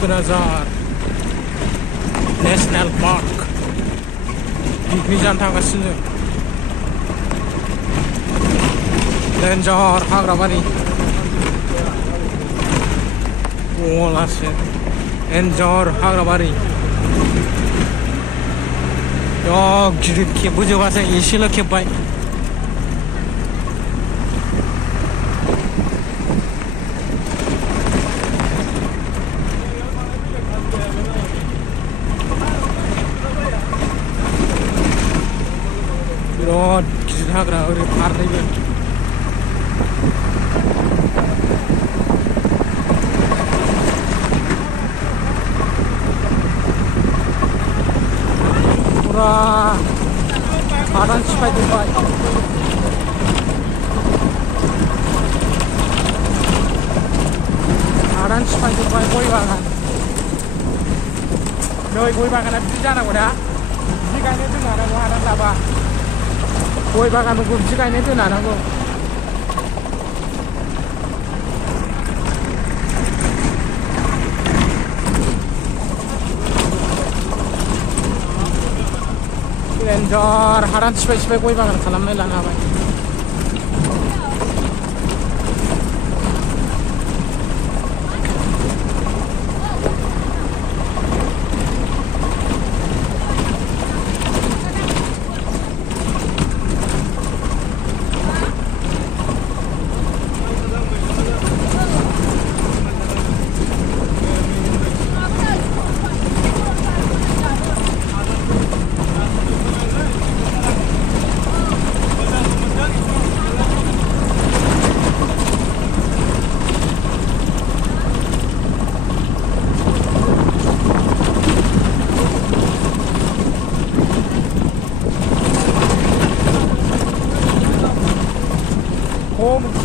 Sikla national park picnic जानो थांगासिनो डेन्जार हाग्राबारि गलासो डेन्जार हाग्राबारि गिदिर खेबबोजोबासै एसेल' खेबबाय बिराद गिदिर हाग्रा ओरै फारनैबो फुरा हादान सिफायजोब्बाय हादान सिफायजोब्बाय गय बागान नै गय बागाना बिदि जानांगौ दा बिदि गायनो दोननांगौ हादान लाबा गय बागानफोरखौ बिदि गायनो दोननांगौ डेन्जार हादान सिफाय सिफाय गय बागान खालामनाय लानो हाबाय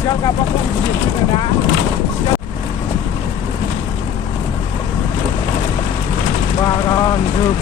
sial kapal pun di sini dah. Bagan juk.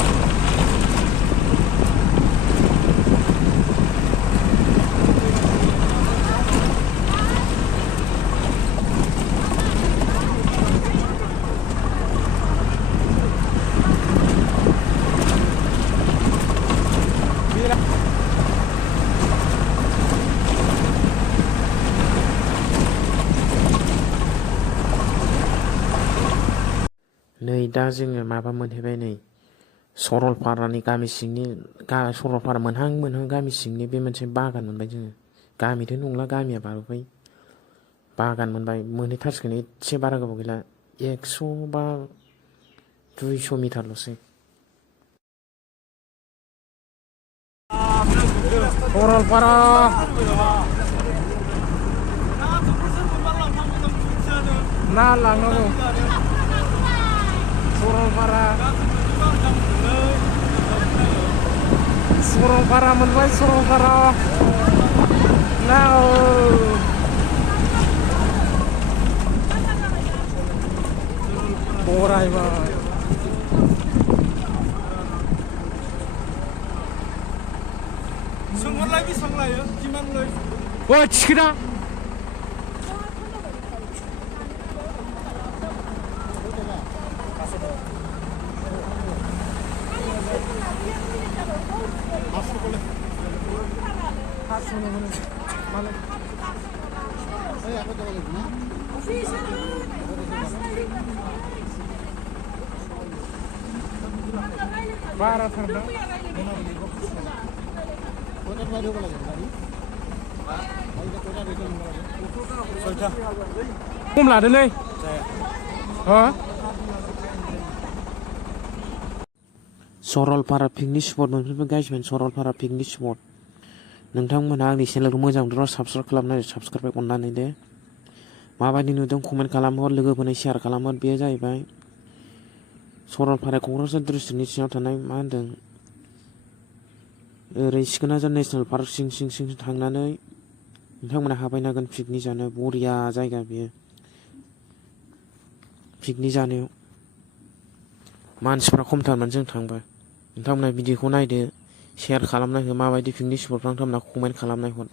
नै दा जोङो माबा मोनहैबाय नै सरलपारानि गामि सिंनि सरलपारा मोनहां गामि सिंनि बे मोनसे बागान मोनबाय जोङो गामिथ' नंला गामिया बारबाय बागान मोनबाय मोनहैथारसिगोन एसे बारा गोबाव गैला 100 बा 200 मिटारल'सै सरलपारा ना लांनांगौ Saralpara मोनबाय Saralpara now बरायबाय सोंहरलाय बेसेबां लायो किमानलै ओ थिखोना बारा थांदों खम लादोलै सरलपारा पिकनिक स्पट मोनफैबाय गाइस सरलपारा पिकनिक स्पट नोंथांमोनहा आंनि चेनेलखौ मोजां मोनदोंब्ला साबस्क्राइब खालामनानै साबस्क्राइब अननानै दे माबायदि नुदों कमेन्ट खालामहर लोगोफोरनो शेयार खालामहर बेयो जाहैबाय सरलपारा क'क्राझार डिस्ट्रिक्टनि सिङाव थानाय मा होनदों ओरै सिखोना नेशनेल पार्क सिं थांनानै नोंथांमोना हाबहैनो हागोन पिकनिक जानो बरिया जायगा बेयो पिकनिक जानायाव मानसिफ्रा खमथारमोन जों थांबा नोंथांमोना भिडिअखौ नायदो शेयार खालामना हो माबायदि पिकनिक स्पटफ्राव नोंथांमोना कमेन्ट खालामना हर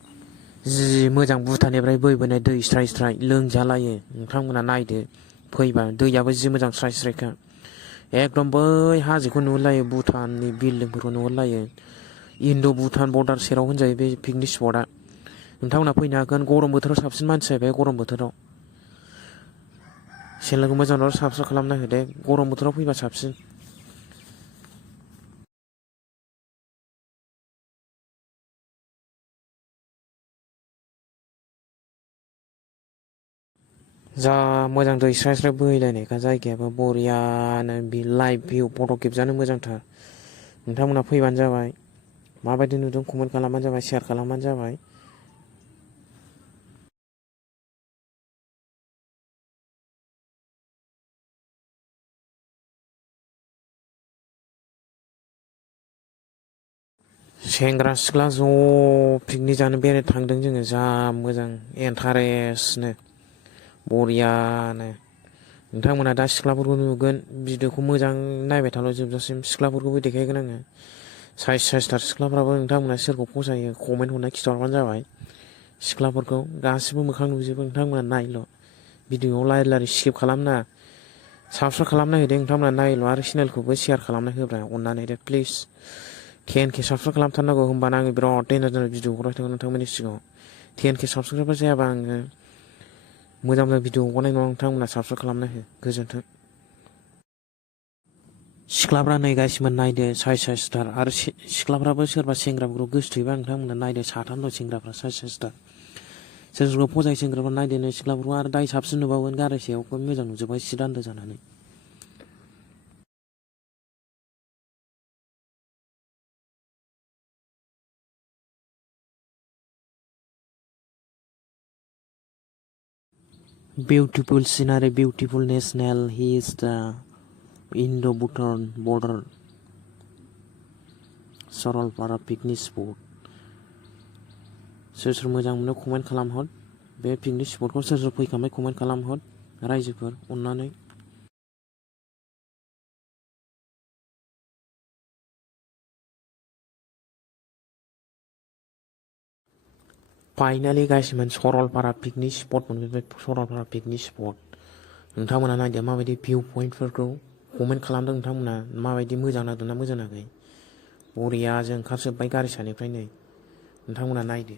जि मोजां भुटाननिफ्राय बोहैबोनाय दै स्राय स्राय लोंजालायो नोंथांमोना नायदो फैबा दैयाबो जि मोजां स्राय स्रायखा एकदम बै हाजोखौ नुहुरलायो भुटाननि बिल्डिंफोरखौ नुहुरलायो इन्ड' भुटान बर्डार सेराव होनजायो बे पिकनिक स्पटआ नोंथांमोना फैनो हागोन गरम बोथोराव साबसिन मानसि जाहैबाय गरम बोथोराव चेनेलखौ मोजां न'आव साबस्क्राइब खालामना हो दे गरम बोथोराव फैबा साबसिन जा मोजां दै स्राय स्राय बोहैलायनायखा जायगायाबो बरियानो लाइभ भिउ फट' खेबजानो मोजांथार नोंथांमोना फैबानो जाबाय माबायदि नुदों कमेन्ट खालामबानो जाबाय शेयार खालामबानो जाबाय सेंग्रा सिख्ला ज' पिकनिक जानो बेरायनो थांदों जोङो जा मोजां इन्टारेस्टनो बरियानो नोंथांमोना दा सिख्लाफोरखौ नुगोन भिडिअखौ मोजां नायबाय थाल' जोबजासिम सिख्लाफोरखौबो देखायगोन आङो साइसथार सिख्लाफ्राबो नोंथांमोना सोरखौ फसायो कमेन्ट हरना खिथाहरबानो जाबाय सिख्लाफोरखौ गासिबो मोखां नुजोबो नोंथांमोना नायल' भिडिअआव लारि स्किप खालामना साबस्क्राइब खालामना होदो नोंथांमोना नायल' आरो चेनेलखौबो शेयार खालामना होब्रा अननानै दे प्लिज 10K साबस्क्राइब खालामथारनांगौ होमबानो आङो बिराद देनार भिडिअ हरबाय थागोन नोंथांमोननि सिगाङाव 10K साबस्क्राइबार जायाबा आङो मोजां भिडिअ हगारनाय नङा नोंथांमोना साबस्क्राइब खालामना हो गोजोन्थों सिख्लाफ्रा नै गासिबो नायदो साइसथार आरो सिख्लाफ्राबो सोरबा सेंग्राफोरखौ गोसोथोयोबा नोंथांमोना नायदो साथामल' सेंग्राफ्रा साइसथार सोरबा फसाय सेंग्राफ्रा नायदो नै सिख्लाफोरखौ आरो दाय साबसिन नुबावगोन गारायसायावबो मोजां नुजोबबाय सि दान्दो जानानै beautiful scenery beautiful national he is the Indo-Bhutan border Saralpara picnic spot सोर मोजां मोनो कमेन्ट खालामहर बे पिकनिक स्पटखौ सोर फैखांबाय कमेन्ट खालामहर रायजोफोर अननानै फाइनालि गासिमोन सरलपारा पिकनिक स्पट मोनफैबाय सरलपारा पिकनिक स्पट नोंथांमोना नायदो माबायदि भिउ पइन्टफोरखौ कमेन्ट खालामदों नोंथांमोना माबायदि मोजां नांदोंना मोजां नाङाखै बरिया जों ओंखारजोब्बाय गारि सानिफ्राय नै नोंथांमोना नायदो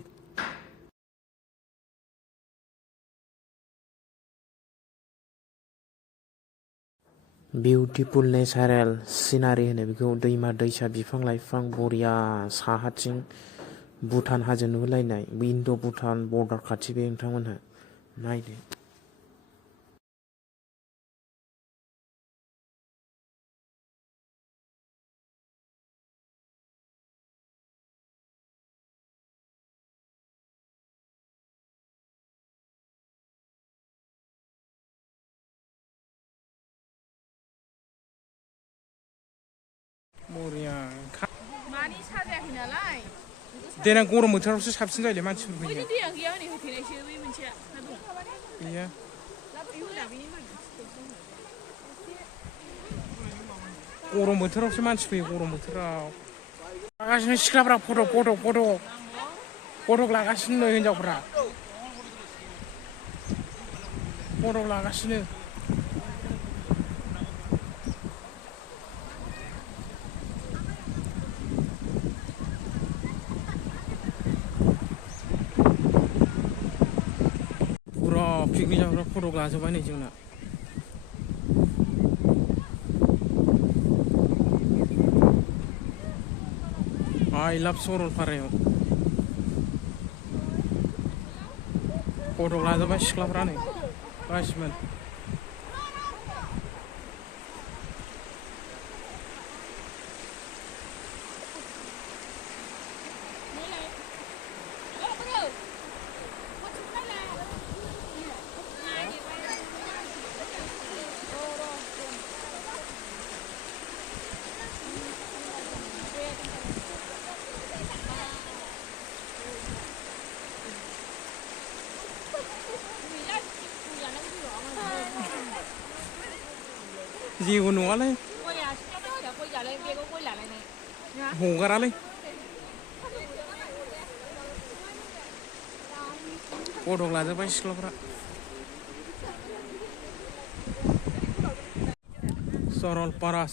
बिउटिफुल नेचारेल सिनारि होनो बेखौ दैमा दैसा बिफां लाइफां बरिया साहाथिं भुटान हाजो नुहुरलायनाय इन्ड' भुटान बर्डार खाथि बे नोंथांमोनहा नायदो बरिया मानि साजायाखै नालाय देनां गरम बोथोरावसो साबसिन जायोलै मानसिफोर फैयो दैया गैया हनै होथेनायसो बै मोनसेया गैया गरम बोथोरावसो मानसि फैयो गरम बोथोराव लागासिनो सिख्लाफ्रा फटक लागासिनो हिनजावफ्रा फटक लागासिनो पुरा पिकनिक जाग्रा फटक लाजोब्बाय नै जोंना I love सरलपारायाव फटक लाजोब्बाय सिख्लाफ्रा नै गासिबो जेबो नङालै हगारालै फटक लाजोब्बाय सिख्लाफ्रा Saralpara.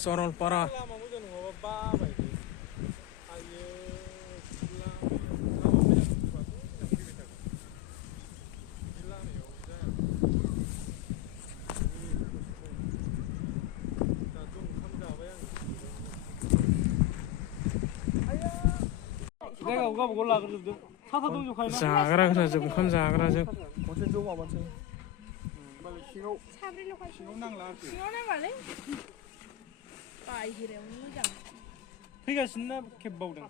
जाग्रा जोब ओंखाम जाग्रा जोब फैगासिनो खेबबावदों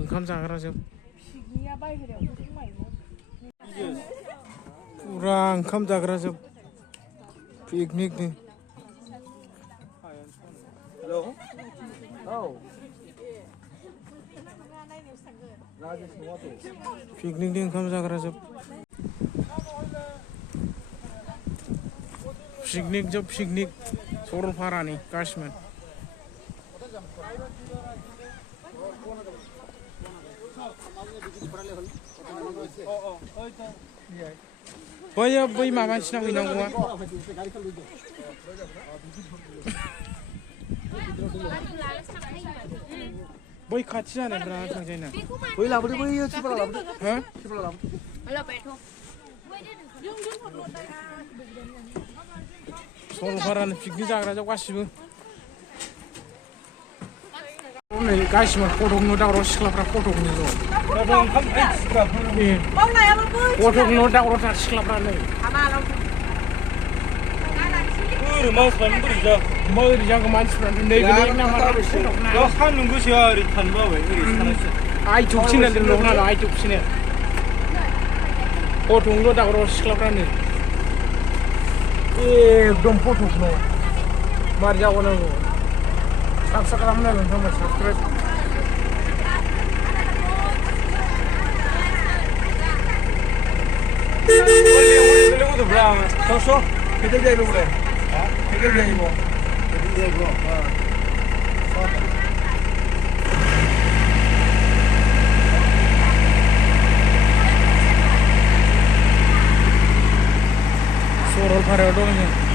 ओंखाम जाग्रा जोब फुरा ओंखाम जाग्रा जोब पिकनिक नि हेलौ औ पिकनिक नि ओंखाम जाग्रा जोब पिकनिक सरलपारानि गासिमोन बै माबासिनाव हैनांगौआ बै खाथि जानायफ्रा थांजायोना बै लाबोदो बै थिफाला लाबोदो हो थिफाला लाबोदो सरलपारानि पिकनिक जाग्रा जोब गासिबो नै गासिबो फटकनो दावराव सिख्लाफ्रा फटकनो फटकनो दावरावथार सिख्लाफ्रा नै बोरै जागौ मानसिफ्रानो नै सान्दुं गोसा ओरै थानो बाबाय आइटुब चेनेल दोननो आइटुब चेनेल फटकनो दावराव सिख्लाफ्रानो एकदम फटकनो मारै जाबावनांगौ साबस्क्राइब खालामनांगौ नोंथांमोन subscribe Kita jadi boleh. Kita jadi boleh. Kita jadi boleh. Saralpara dong.